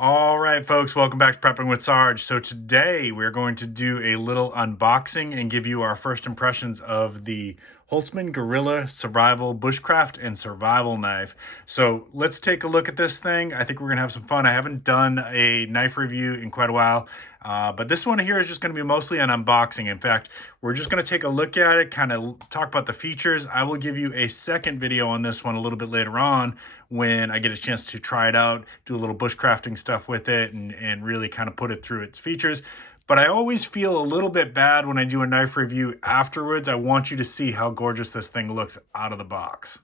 All right, folks, welcome back to Prepping with Sarge. So today we're going to do a little unboxing and give you our first impressions of the Holtzman Gorilla Survival Bushcraft and Survival Knife. So let's take a look at this thing. I think we're gonna have some fun. I haven't done a knife review in quite a while, but this one here is just gonna be mostly an unboxing. In fact, we're just gonna take a look at it, kind of talk about the features. I will give you a second video on this one a little bit later on when I get a chance to try it out, do a little bushcrafting stuff with it and really kind of put it through its features. But I always feel a little bit bad when I do a knife review afterwards. I want you to see how gorgeous this thing looks out of the box.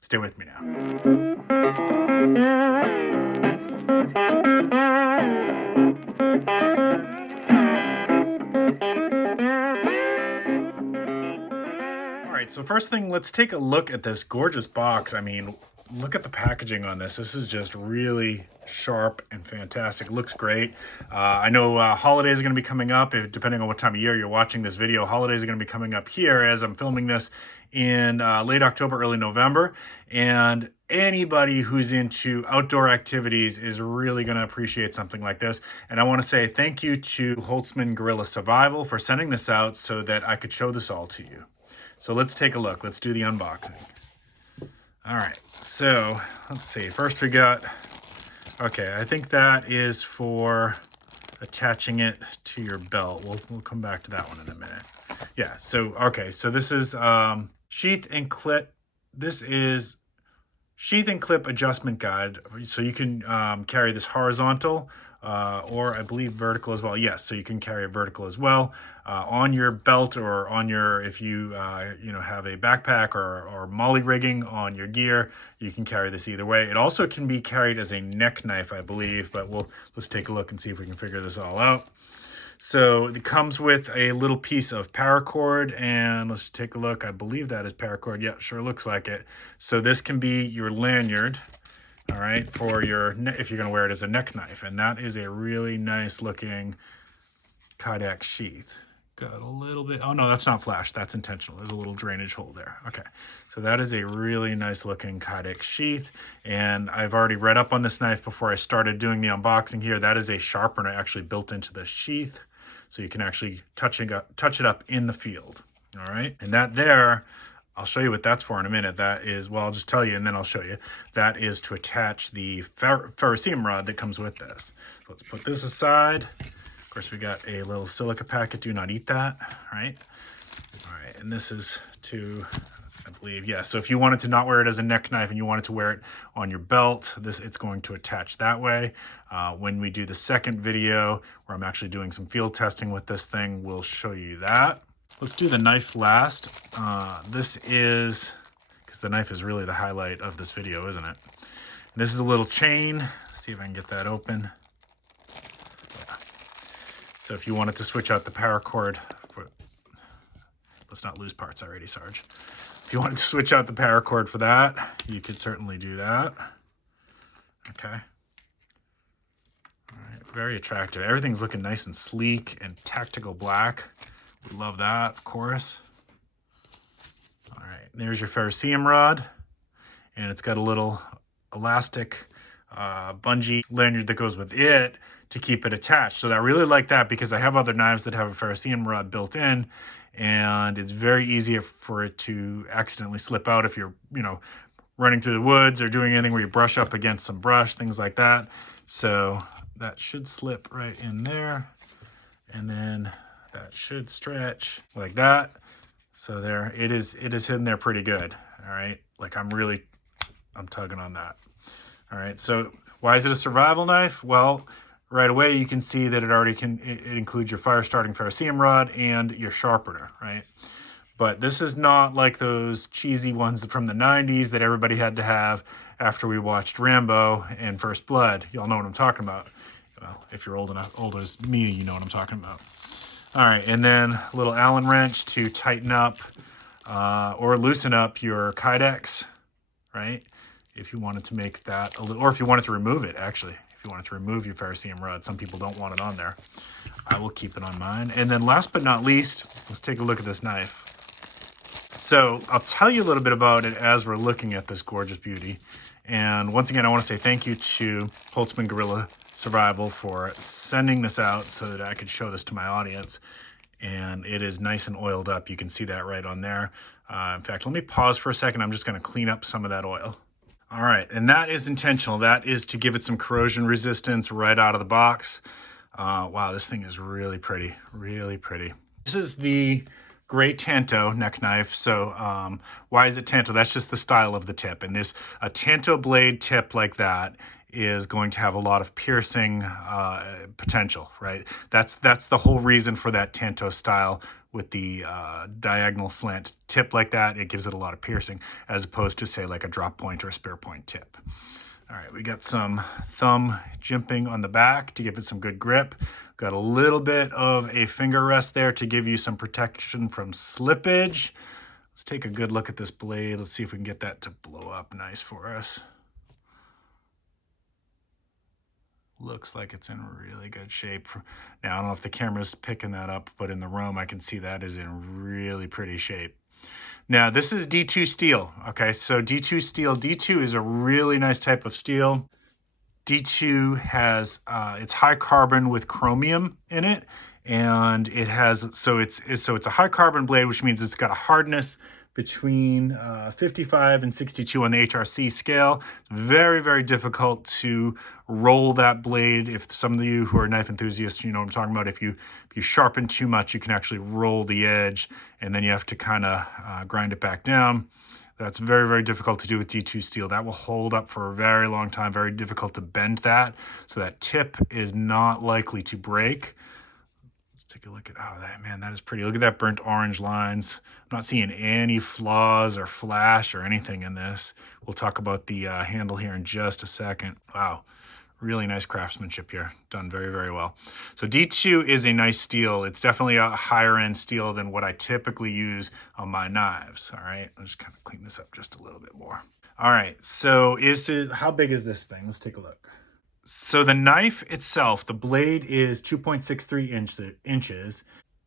Stay with me now. All right, so first thing, let's take a look at this gorgeous box. I mean, look at the packaging on this. This is just really sharp and fantastic. It looks great. I know holidays are going to be coming up. Depending on what time of year you're watching this video, holidays are going to be coming up here as I'm filming this in late October, early November. And anybody who's into outdoor activities is really going to appreciate something like this. And I want to say thank you to Holtzman Gorilla Survival for sending this out so that I could show this all to you. So let's take a look. Let's do the unboxing. All right, so let's see. First we got, okay, I think that is for attaching it to your belt. We'll come back to that one in a minute. Yeah, so, okay, so this is sheath and clip. This is sheath and clip adjustment guide. So you can carry this horizontal or I believe vertical as well. Yes, so you can carry it vertical as well on your belt or on your, if you have a backpack or molly rigging on your gear, you can carry this either way. It also can be carried as a neck knife, I believe, but let's take a look and see if we can figure this all out. So it comes with a little piece of paracord, and let's take a look. I believe that is paracord. Yeah, sure looks like it. So this can be your lanyard. All right, for your, if you're going to wear it as a neck knife. And that is a really nice looking Kydex sheath. Got a little bit, oh no, that's not flash, that's intentional. There's a little drainage hole there. Okay, so that is a really nice looking Kydex sheath. And I've already read up on this knife before I started doing the unboxing here. That is a sharpener actually built into the sheath. So you can actually touch it up in the field. All right, and that there, I'll show you what that's for in a minute. That is, well, I'll just tell you and then I'll show you. That is to attach the ferrocerium rod that comes with this. So let's put this aside. Of course, we got a little silica packet. Do not eat that, right? All right, and this is to, I believe, yeah. So if you wanted to not wear it as a neck knife and you wanted to wear it on your belt, it's going to attach that way. When we do the second video where I'm actually doing some field testing with this thing, we'll show you that. Let's do the knife last. This is, because the knife is really the highlight of this video, isn't it? This is a little chain. Let's see if I can get that open. Yeah. So if you wanted to switch out the paracord, let's not lose parts already, Sarge. If you wanted to switch out the paracord for that, you could certainly do that. Okay. All right, very attractive. Everything's looking nice and sleek and tactical black. We love that, of course. All right, there's your ferrocerium rod, and it's got a little elastic bungee lanyard that goes with it to keep it attached. So I really like that because I have other knives that have a ferrocerium rod built in, and it's very easy for it to accidentally slip out if you're, running through the woods or doing anything where you brush up against some brush, things like that. So that should slip right in there, and then that should stretch like that. So there, it is hidden there pretty good. All right, like I'm tugging on that. All right, so why is it a survival knife? Well, right away you can see that it includes your fire starting ferrocerium rod and your sharpener, right? But this is not like those cheesy ones from the 90s that everybody had to have after we watched Rambo and First Blood. Y'all know what I'm talking about. Well, if you're old as me, you know what I'm talking about. All right, and then a little Allen wrench to tighten up or loosen up your Kydex, right? If you wanted to make that a little, or if you wanted to remove it, actually. If you wanted to remove your ferrocerium rod, some people don't want it on there. I will keep it on mine. And then last but not least, let's take a look at this knife. So I'll tell you a little bit about it as we're looking at this gorgeous beauty. And once again, I want to say thank you to Holtzman Gorilla Survival for sending this out so that I could show this to my audience. And it is nice and oiled up. You can see that right on there. In fact, let me pause for a second. I'm just going to clean up some of that oil. All right, and that is intentional. That is to give it some corrosion resistance right out of the box. Wow, this thing is really pretty, really pretty. This is the gray Tanto neck knife. So why is it Tanto? That's just the style of the tip. And a Tanto blade tip like that is going to have a lot of piercing potential, right? That's the whole reason for that Tanto style with the diagonal slant tip like that. It gives it a lot of piercing as opposed to, say, like a drop point or a spear point tip. All right, we got some thumb jimping on the back to give it some good grip. Got a little bit of a finger rest there to give you some protection from slippage. Let's take a good look at this blade. Let's see if we can get that to blow up nice for us. Looks like it's in really good shape. Now, I don't know if the camera's picking that up, but in the room, I can see that is in really pretty shape. Now, this is D2 steel, okay? So D2 steel, D2 is a really nice type of steel. D2 has, it's high carbon with chromium in it, and it has, so it's a high carbon blade, which means it's got a hardness between 55 and 62 on the HRC scale. It's very, very difficult to roll that blade. If some of you who are knife enthusiasts, you know what I'm talking about. If you sharpen too much, you can actually roll the edge, and then you have to kind of grind it back down. That's very, very difficult to do with D2 steel. That will hold up for a very long time. Very difficult to bend that. So that tip is not likely to break. Let's take a look at, oh, man, that is pretty. Look at that burnt orange lines. I'm not seeing any flaws or flash or anything in this. We'll talk about the handle here in just a second. Wow, really nice craftsmanship here. Done very, very well. So D2 is a nice steel. It's definitely a higher end steel than what I typically use on my knives. All right, I'll just kind of clean this up just a little bit more. All right, so how big is this thing? Let's take a look. So the knife itself, the blade is 2.63 inches,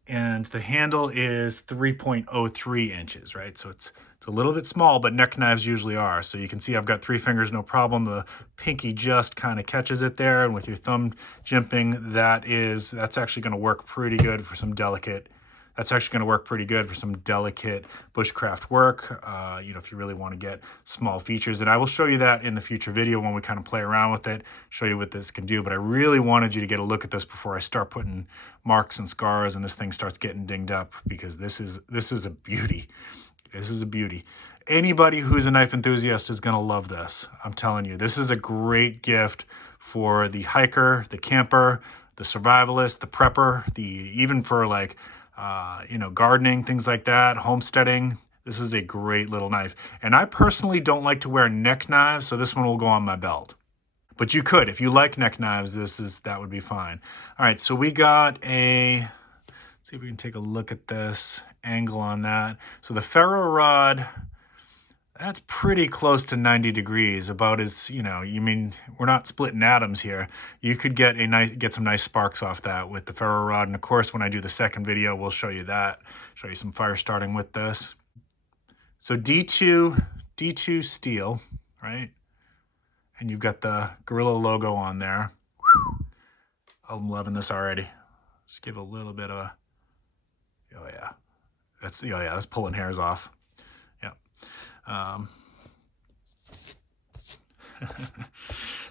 and the handle is 3.03 inches, right? So it's a little bit small, but neck knives usually are. So you can see I've got 3 fingers, no problem. The pinky just kind of catches it there, and with your thumb jimping, that's actually going to work pretty good for some delicate. That's actually going to work pretty good for some delicate bushcraft work, you know, if you really want to get small features. And I will show you that in the future video when we kind of play around with it, show you what this can do. But I really wanted you to get a look at this before I start putting marks and scars and this thing starts getting dinged up, because this is a beauty. This is a beauty. Anybody who's a knife enthusiast is going to love this. I'm telling you, this is a great gift for the hiker, the camper, the survivalist, the prepper, even for like, you know, gardening, things like that, homesteading. This is a great little knife. And I personally don't like to wear neck knives, so this one will go on my belt. But you could, if you like neck knives, that would be fine. All right, so we got let's see if we can take a look at this angle on that. So the ferro rod, that's pretty close to 90 degrees, about as, you know, you mean, we're not splitting atoms here. You could get some nice sparks off that with the ferro rod. And of course, when I do the second video, we'll show you that, show you some fire starting with this. So D2 steel, right? And you've got the Gorilla logo on there. Whew. I'm loving this already. Just give a little bit of a, oh yeah, that's pulling hairs off.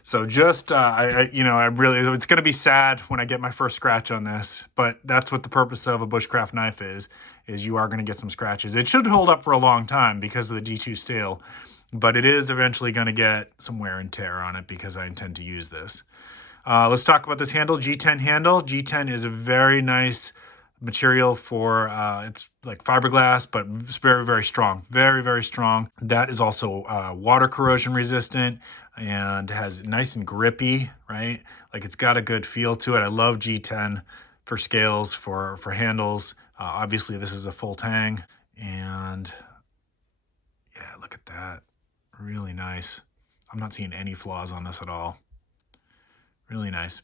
So just, you know, it's going to be sad when I get my first scratch on this, but that's what the purpose of a bushcraft knife is you are going to get some scratches. It should hold up for a long time because of the D2 steel, but it is eventually going to get some wear and tear on it because I intend to use this. Let's talk about this handle, G10 handle. G10 is a very nice material for, it's like fiberglass, but it's very, very strong, very, very strong. That is also water corrosion resistant and has nice and grippy, right? Like it's got a good feel to it. I love G10 for scales, for handles. Obviously this is a full tang, and yeah, look at that. Really nice. I'm not seeing any flaws on this at all. Really nice.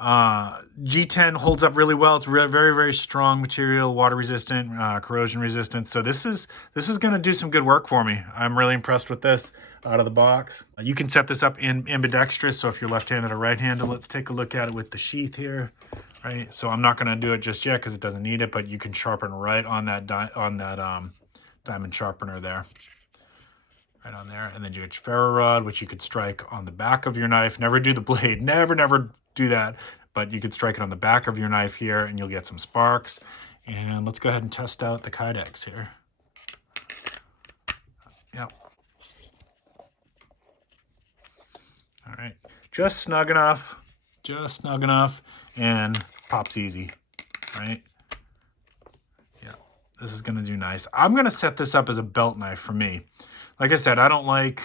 G10 holds up really well. It's very, very strong material, water resistant, corrosion resistant. So this is going to do some good work for me. I'm really impressed with this out of the box. You can set this up in ambidextrous. So if you're left-handed or right-handed, let's take a look at it with the sheath here. Right. So I'm not going to do it just yet because it doesn't need it, but you can sharpen right on that diamond sharpener there. Right on there. And then you get your ferro rod, which you could strike on the back of your knife. Never do the blade. Never do that. But you could strike it on the back of your knife here and you'll get some sparks. And let's go ahead and test out the Kydex here. Yep. All right. Just snug enough. Just snug enough. And pops easy. Right? Yeah. This is going to do nice. I'm going to set this up as a belt knife for me. Like I said, I don't like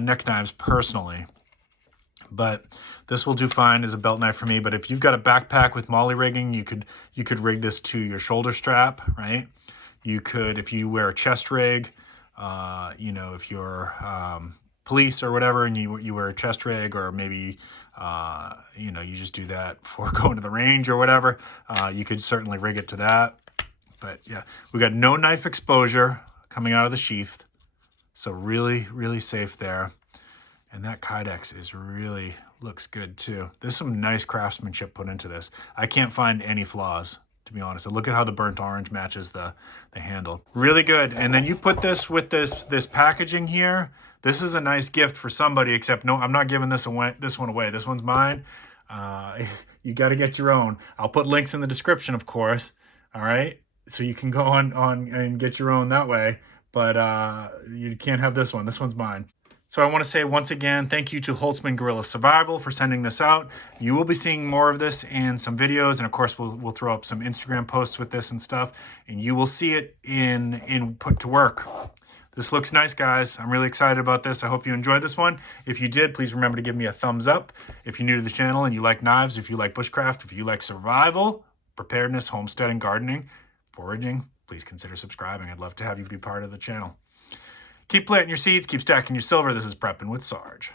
neck knives personally, but this will do fine as a belt knife for me. But if you've got a backpack with molly rigging, you could rig this to your shoulder strap, right? You could, if you wear a chest rig, you know, if you're police or whatever, and you wear a chest rig, or maybe you know, you just do that for going to the range or whatever, you could certainly rig it to that. But yeah, we got no knife exposure coming out of the sheath. So really safe there. And that Kydex is really looks good too. There's some nice craftsmanship put into this. I can't find any flaws, to be honest. And look at how the burnt orange matches the handle. Really good. And then you put this with this packaging here. This is a nice gift for somebody, except no, I'm not giving this one away. This one's mine. You got to get your own. I'll put links in the description, of course. All right. So you can go on and get your own that way. But you can't have this one. This one's mine. So I want to say once again, thank you to Holtzman Guerrilla Survival for sending this out. You will be seeing more of this in some videos. And of course, we'll throw up some Instagram posts with this and stuff. And you will see it in put to work. This looks nice, guys. I'm really excited about this. I hope you enjoyed this one. If you did, please remember to give me a thumbs up. If you're new to the channel and you like knives, if you like bushcraft, if you like survival, preparedness, homesteading, gardening, foraging, please consider subscribing. I'd love to have you be part of the channel. Keep planting your seeds, keep stacking your silver. This is Prepping with Sarge.